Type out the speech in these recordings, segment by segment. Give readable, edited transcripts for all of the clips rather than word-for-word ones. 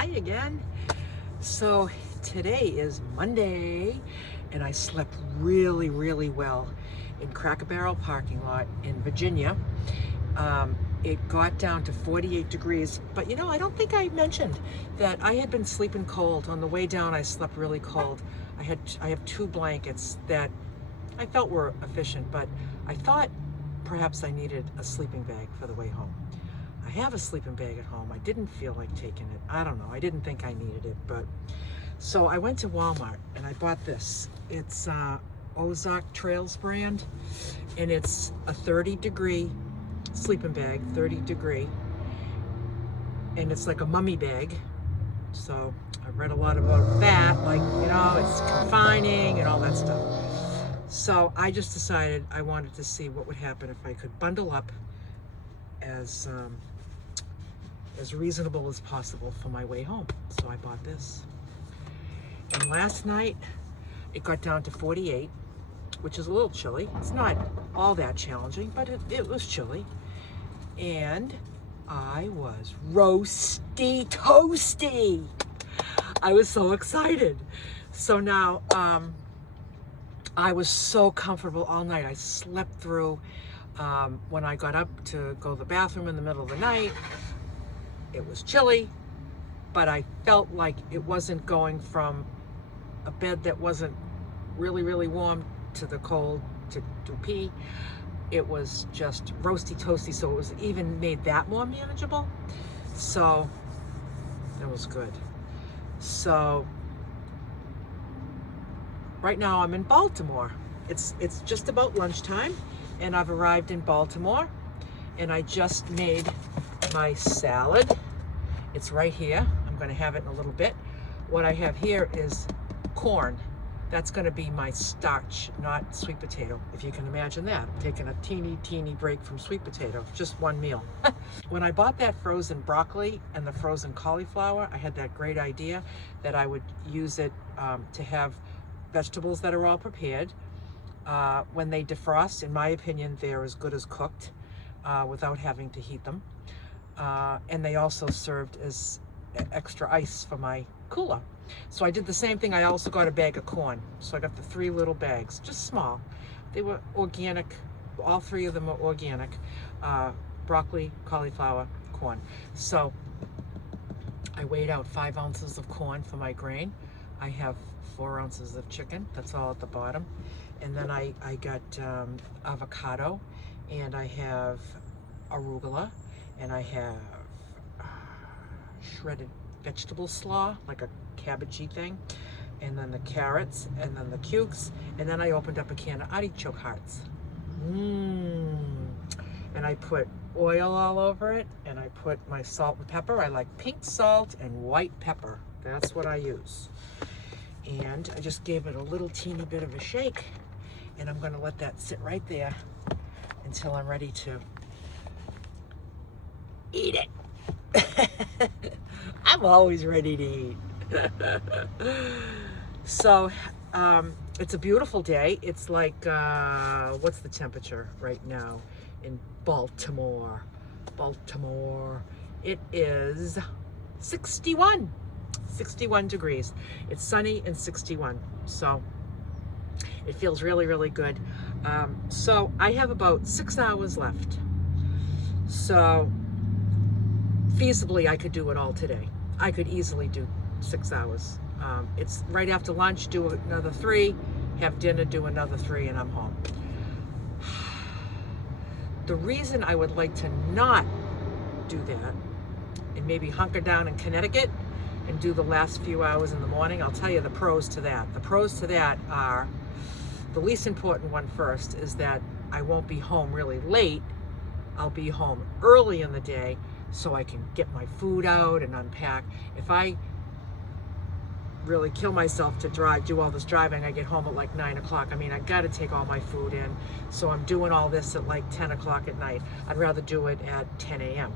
Hi again. So today is Monday and I slept really well in Cracker Barrel parking lot in Virginia. It got down to 48 degrees, but you know, I don't think I mentioned that I had been sleeping cold. On the way down, I slept really cold. I have two blankets that I felt were efficient, but I thought perhaps I needed a sleeping bag for the way home. I have a sleeping bag at home. I didn't feel like taking it. I don't know. I didn't think I needed it, but so I went to Walmart and I bought this. It's Ozark Trails brand, and it's a 30-degree sleeping bag, 30 degree, and it's like a mummy bag. So I read a lot about that, like, you know, it's confining and all that stuff. So I just decided I wanted to see what would happen if I could bundle up as reasonable as possible for my way home. So I bought this. And last night it got down to 48, which is a little chilly. It's not all that challenging, but it was chilly. And I was roasty toasty. I was so excited. So now I was so comfortable all night. I slept through. When I got up to go to the bathroom in the middle of the night, it was chilly, but I felt like it wasn't going from a bed that wasn't really warm to the cold to pee. It was just roasty toasty, so it was even made that more manageable. So it was good. So right now I'm in Baltimore. It's just about lunchtime, and I've arrived in Baltimore, and I just made my salad. It's right here. I'm going to have it in a little bit. What I have here is corn. That's going to be my starch, not sweet potato, if you can imagine that. I'm taking a teeny break from sweet potato, just one meal. When I bought that frozen broccoli and the frozen cauliflower, I had that great idea that I would use it to have vegetables that are all prepared. When they defrost, in my opinion, they're as good as cooked without having to heat them. And they also served as extra ice for my cooler. So I did the same thing. I also got a bag of corn. So I got the 3 little bags, just small. They were organic. All 3 of them are organic. Broccoli, cauliflower, corn. So I weighed out 5 ounces of corn for my grain. I have 4 ounces of chicken. That's all at the bottom. And then I got avocado, and I have arugula, and I have shredded vegetable slaw, like a cabbagey thing, and then the carrots, and then the cukes, and then I opened up a can of artichoke hearts. And I put oil all over it, and I put my salt and pepper. I like pink salt and white pepper. That's what I use. And I just gave it a little teeny bit of a shake, and I'm going to let that sit right there until I'm ready to eat it. I'm always ready to eat. So it's a beautiful day. It's like, what's the temperature right now in Baltimore? It is 61 degrees. It's sunny and 61. So it feels really good. So I have about 6 hours left. So feasibly, I could do it all today. I could easily do 6 hours. It's right after lunch, do another 3, have dinner, do another 3, and I'm home. The reason I would like to not do that and maybe hunker down in Connecticut and do the last few hours in the morning, I'll tell you the pros to that. The pros to that are, the least important one first is that I won't be home really late. I'll be home early in the day, so I can get my food out and unpack. If I really kill myself to do all this driving, I get home at like 9 o'clock. I mean, I got to take all my food in, so I'm doing all this at like 10 o'clock at night. I'd rather do it at 10 a.m.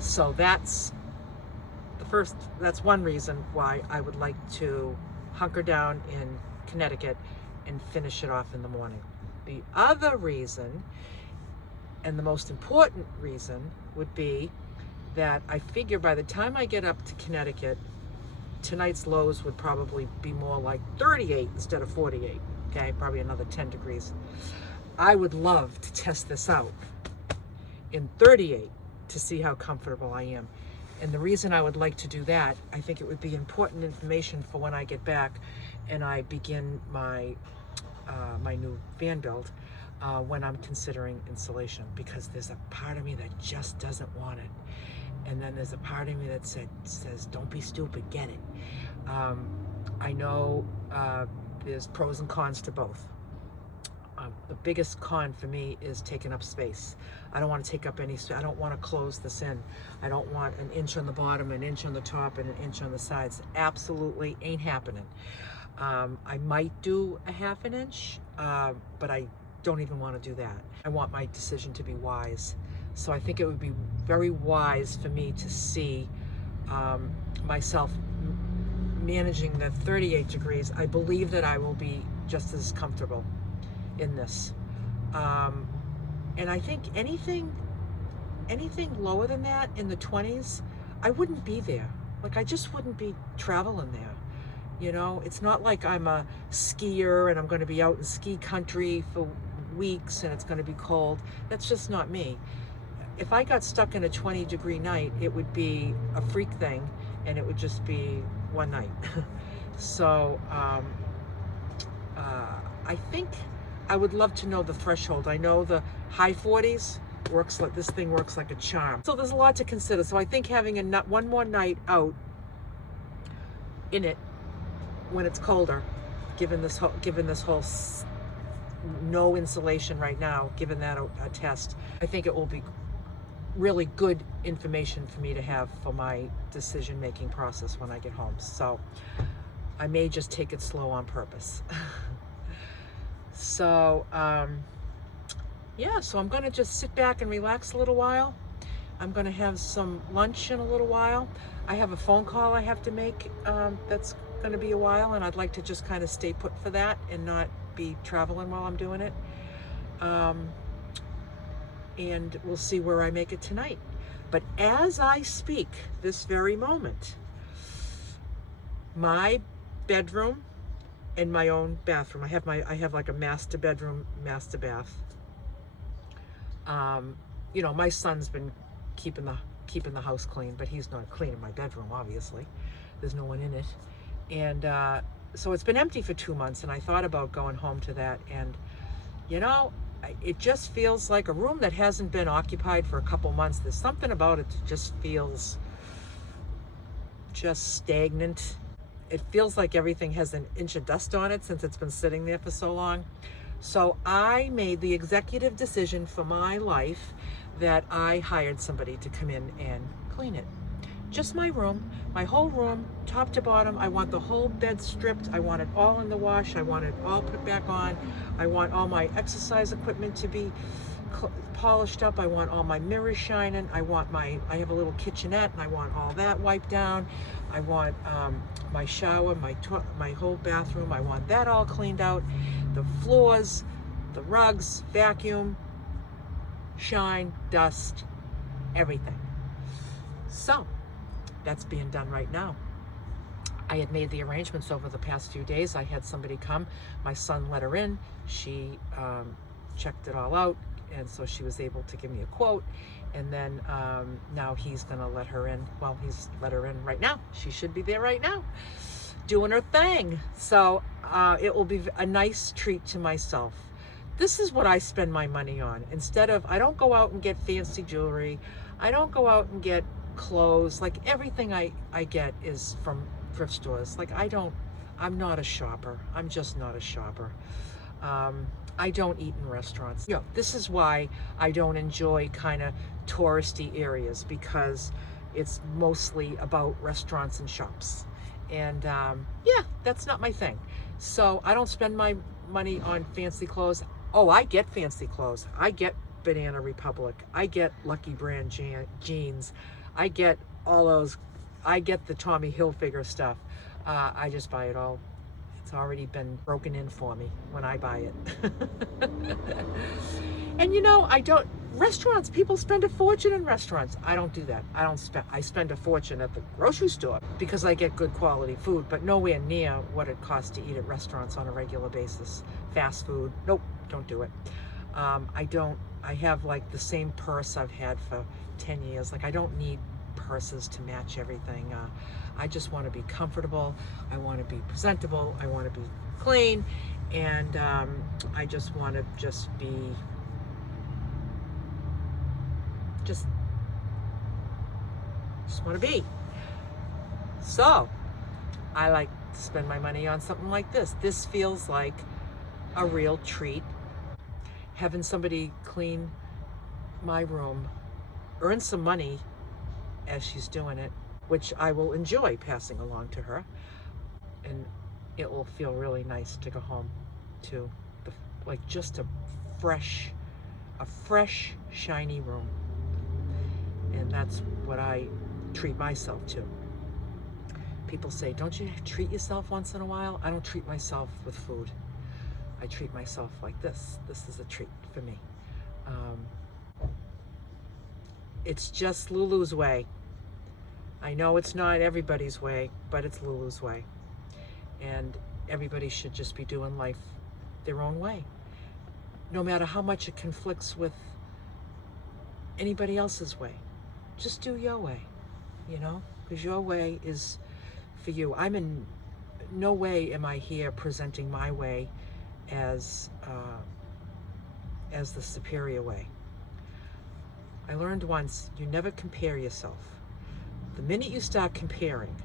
So that's one reason why I would like to hunker down in Connecticut and finish it off in the morning. The other reason, and the most important reason, would be that I figure by the time I get up to Connecticut, tonight's lows would probably be more like 38 instead of 48. Okay, probably another 10 degrees. I would love to test this out in 38 to see how comfortable I am. And the reason I would like to do that, I think it would be important information for when I get back and I begin my my new van build, when I'm considering insulation, because there's a part of me that just doesn't want it. And then there's a part of me that says, don't be stupid, get it. I know there's pros and cons to both. The biggest con for me is taking up space. I don't want to take up any space. I don't want to close this in. I don't want an inch on the bottom, an inch on the top, and an inch on the sides. Absolutely ain't happening. I might do a half an inch, but I don't even want to do that. I want my decision to be wise. So I think it would be very wise for me to see myself managing the 38 degrees. I believe that I will be just as comfortable in this. And I think anything lower than that, in the 20s, I wouldn't be there. Like, I just wouldn't be traveling there. You know, it's not like I'm a skier and I'm going to be out in ski country for weeks and it's going to be cold. That's just not me. If I got stuck in a 20-degree night, it would be a freak thing, and it would just be one night. So I think I would love to know the threshold. I know the high 40s works like, this thing works like a charm. So there's a lot to consider. So I think having one more night out in it when it's colder, given this whole no insulation right now, given that a test, I think it will be really good information for me to have for my decision-making process when I get home. So I may just take it slow on purpose. So yeah, so I'm gonna just sit back and relax a little while. I'm gonna have some lunch in a little while. I have a phone call I have to make that's gonna be a while, and I'd like to just kind of stay put for that and not be traveling while I'm doing it. And we'll see where I make it tonight. But as I speak, this very moment, my bedroom and my own bathroom, I have like a master bedroom, master bath. You know, my son's been keeping the house clean, but he's not cleaning my bedroom, obviously. There's no one in it. And so it's been empty for 2 months, and I thought about going home to that, and you know, it just feels like a room that hasn't been occupied for a couple months. There's something about it that just feels just stagnant. It feels like everything has an inch of dust on it since it's been sitting there for so long. So I made the executive decision for my life that I hired somebody to come in and clean it. Just my room, my whole room, top to bottom. I want the whole bed stripped. I want it all in the wash. I want it all put back on. I want all my exercise equipment to be polished up. I want all my mirrors shining. I have a little kitchenette, and I want all that wiped down. I want my shower, my whole bathroom. I want that all cleaned out. The floors, the rugs, vacuum, shine, dust, everything. So that's being done right now. I had made the arrangements over the past few days. I had somebody come. My son let her in. She checked it all out, and so she was able to give me a quote. And then now he's gonna let her in. Well, he's let her in right now. She should be there right now, doing her thing. So it will be a nice treat to myself. This is what I spend my money on. Instead of, I don't go out and get fancy jewelry. I don't go out and get clothes. Like, everything I get is from thrift stores. Like, I'm not a shopper. I'm just not a shopper. I don't eat in restaurants. You know, this is why I don't enjoy kind of touristy areas, because it's mostly about restaurants and shops. And yeah, that's not my thing. So I don't spend my money on fancy clothes. Oh, I get fancy clothes. I get Banana Republic. I get Lucky Brand jeans. I get all those. I get the Tommy Hilfiger stuff. I just buy it all It's already been broken in for me when I buy it. And you know, restaurants, people spend a fortune in restaurants. I don't do that. I spend a fortune at the grocery store because I get good quality food, but nowhere near what it costs to eat at restaurants on a regular basis. Fast food, nope, don't do it. I have like the same purse I've had for 10 years. Like I don't need purses to match everything. I just want to be comfortable. I want to be presentable. I want to be clean. And I just want to just want to be. So I like to spend my money on something like this. This feels like a real treat. Having somebody clean my room, earn some money as she's doing it, which I will enjoy passing along to her, and it will feel really nice to go home to just a fresh, shiny room. And that's what I treat myself to. People say, don't you treat yourself once in a while? I don't treat myself with food. I treat myself like this. This is a treat for me. It's just Lulu's way. I know it's not everybody's way, but it's Lulu's way. And everybody should just be doing life their own way. No matter how much it conflicts with anybody else's way. Just do your way, you know, because your way is for you. I'm in no way am I here presenting my way as the superior way. I learned once, you never compare yourself. The minute you start comparing,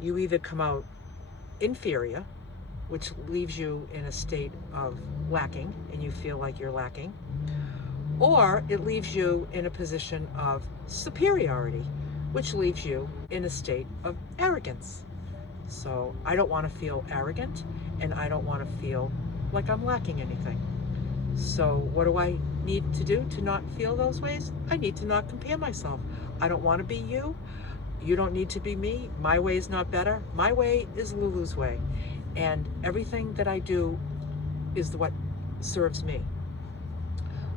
you either come out inferior, which leaves you in a state of lacking, and you feel like you're lacking, or it leaves you in a position of superiority, which leaves you in a state of arrogance. So I don't want to feel arrogant, and I don't want to feel like I'm lacking anything. So what do I need to do to not feel those ways? I need to not compare myself. I don't want to be you. You don't need to be me. My way is not better. My way is Lulu's way. And everything that I do is what serves me.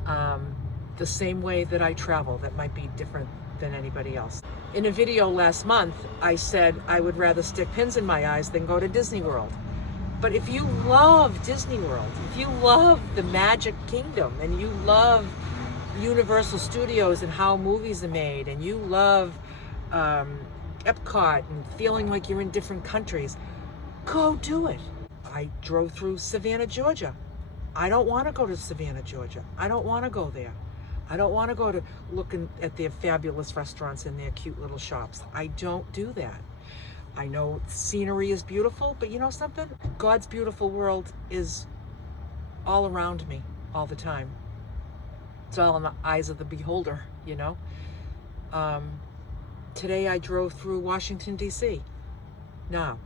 The same way that I travel, that might be different than anybody else. In a video last month, I said I would rather stick pins in my eyes than go to Disney World. But if you love Disney World, if you love the Magic Kingdom, and you love Universal Studios and how movies are made, and you love Epcot and feeling like you're in different countries, go do it. I drove through Savannah, Georgia. I don't want to go to Savannah, Georgia. I don't want to go there. I don't want to go to looking at their fabulous restaurants and their cute little shops. I don't do that. I know scenery is beautiful, but you know something? God's beautiful world is all around me all the time. It's all in the eyes of the beholder, you know? Today I drove through Washington, D.C. Now,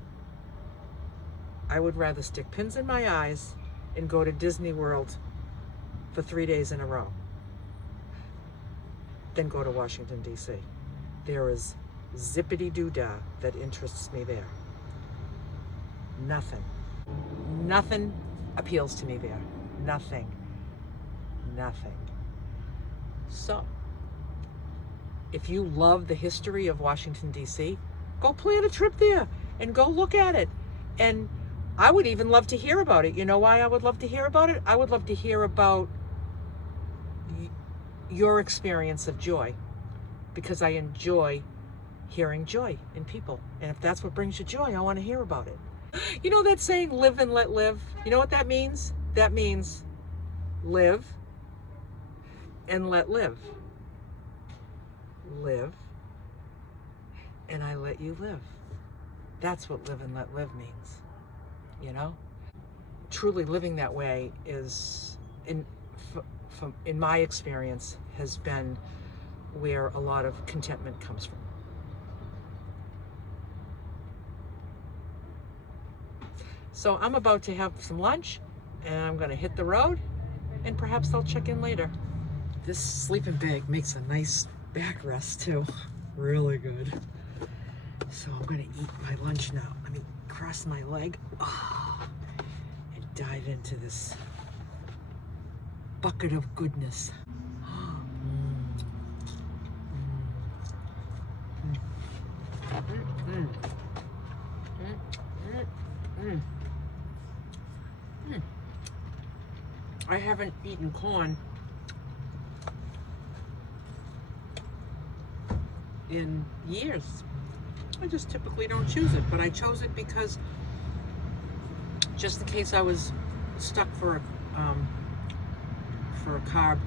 I would rather stick pins in my eyes and go to Disney World for 3 days in a row than go to Washington, D.C. There is zippity-doo-dah that interests me there. Nothing appeals to me there. Nothing. So, if you love the history of Washington, D.C., go plan a trip there and go look at it. And I would even love to hear about it. You know why I would love to hear about it? I would love to hear about your experience of joy, because I enjoy hearing joy in people. And if that's what brings you joy, I want to hear about it. You know that saying, live and let live? You know what that means? That means live and let live. Live and I let you live. That's what live and let live means, you know? Truly living that way is, in my experience, has been where a lot of contentment comes from. So I'm about to have some lunch, and I'm going to hit the road, and perhaps I'll check in later. This sleeping bag makes a nice backrest too. Really good. So I'm gonna eat my lunch now. Let me cross my leg and dive into this bucket of goodness. I haven't eaten corn in years. I just typically don't choose it, but I chose it because just in case I was stuck for a carb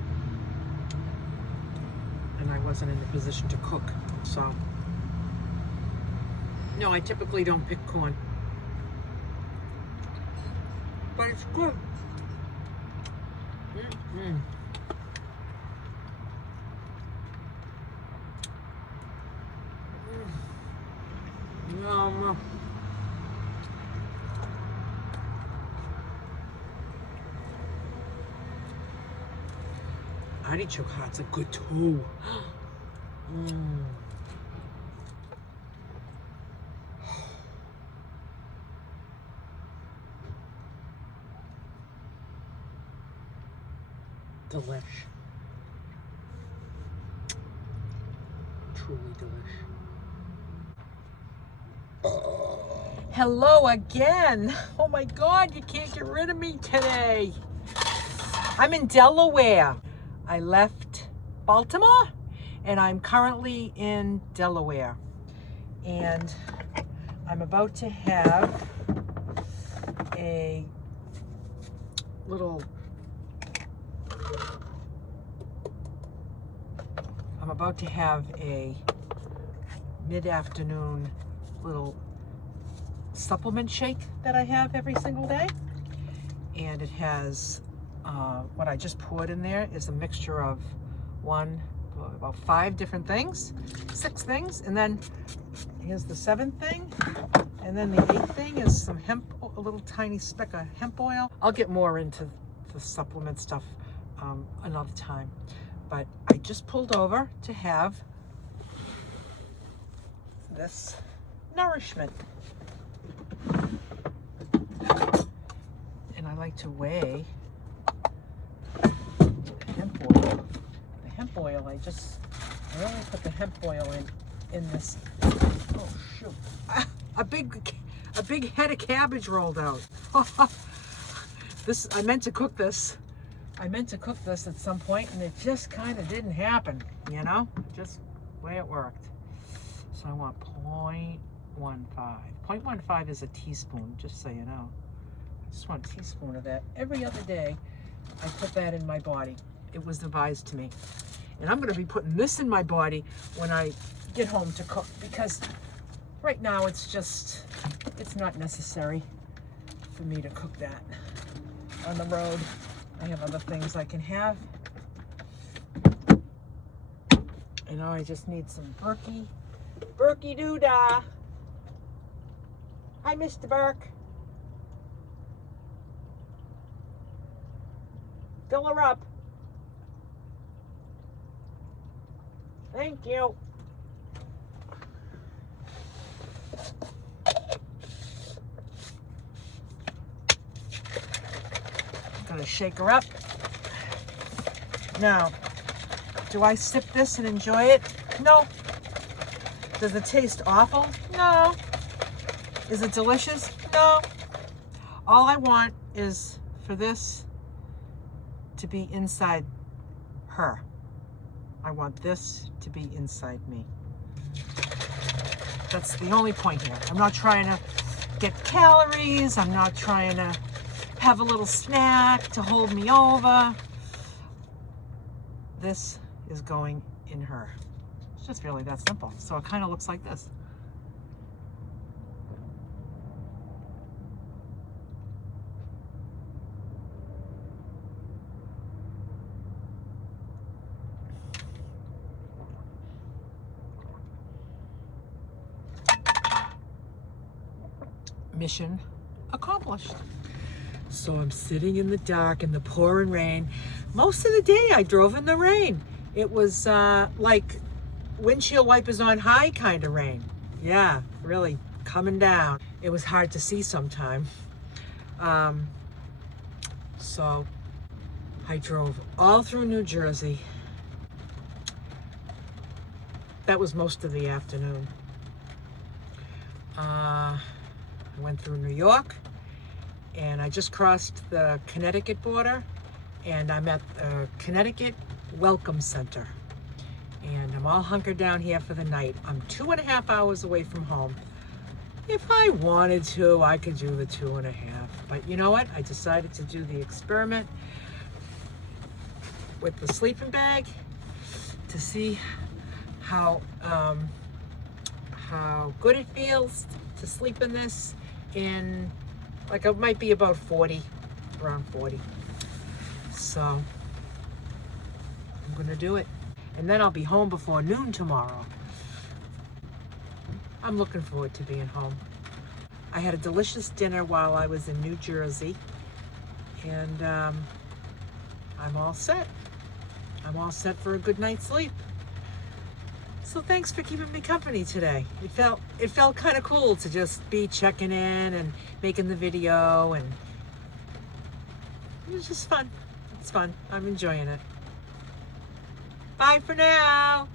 and I wasn't in a position to cook. So no, I typically don't pick corn, but it's good. Yum. Artichoke hearts are good too. Delish. Truly delish. Hello again. Oh my God, you can't get rid of me today. I'm in Delaware. I left Baltimore and I'm currently in Delaware. And I'm about to have a little mid-afternoon little supplement shake that I have every single day. And it has, what I just poured in there is a mixture of about 5 different things, 6 things. And then here's the 7th thing. And then the 8th thing is some hemp, a little tiny speck of hemp oil. I'll get more into the supplement stuff another time. But I just pulled over to have this nourishment. And I like to weigh the hemp oil. The hemp oil, I only put the hemp oil in this. Oh shoot. A big head of cabbage rolled out. I meant to cook this at some point and it just kind of didn't happen, you know? Just the way it worked. So I want 0.15. 0.15 is a teaspoon, just so you know. I just want a teaspoon of that. Every other day, I put that in my body. It was advised to me. And I'm gonna be putting this in my body when I get home to cook, because right now it's not necessary for me to cook that. On the road, I have other things I can have. You know, I just need some Berkey doodah. Hi, Mr. Burke. Fill her up. Thank you. I'm gonna shake her up. Now, do I sip this and enjoy it? No. Does it taste awful? No. Is it delicious? No. All I want is for this to be inside her. I want this to be inside me. That's the only point here. I'm not trying to get calories. I'm not trying to have a little snack to hold me over. This is going in her. It's just really that simple. So it kind of looks like this. Mission accomplished. So I'm sitting in the dark in the pouring rain. Most of the day I drove in the rain. It was like windshield wipers on high kind of rain. Yeah, really coming down. It was hard to see sometime. So I drove all through New Jersey. That was most of the afternoon. I went through New York, and I just crossed the Connecticut border, and I'm at the Connecticut Welcome Center. And I'm all hunkered down here for the night. I'm 2.5 hours away from home. If I wanted to, I could do the 2.5. But you know what? I decided to do the experiment with the sleeping bag to see how good it feels to sleep in this in, like, it might be about 40, around 40. So I'm gonna do it. And then I'll be home before noon tomorrow. I'm looking forward to being home. I had a delicious dinner while I was in New Jersey, and I'm all set. I'm all set for a good night's sleep. So thanks for keeping me company today. It felt kind of cool to just be checking in and making the video, and it was just fun. It's fun. I'm enjoying it. Bye for now.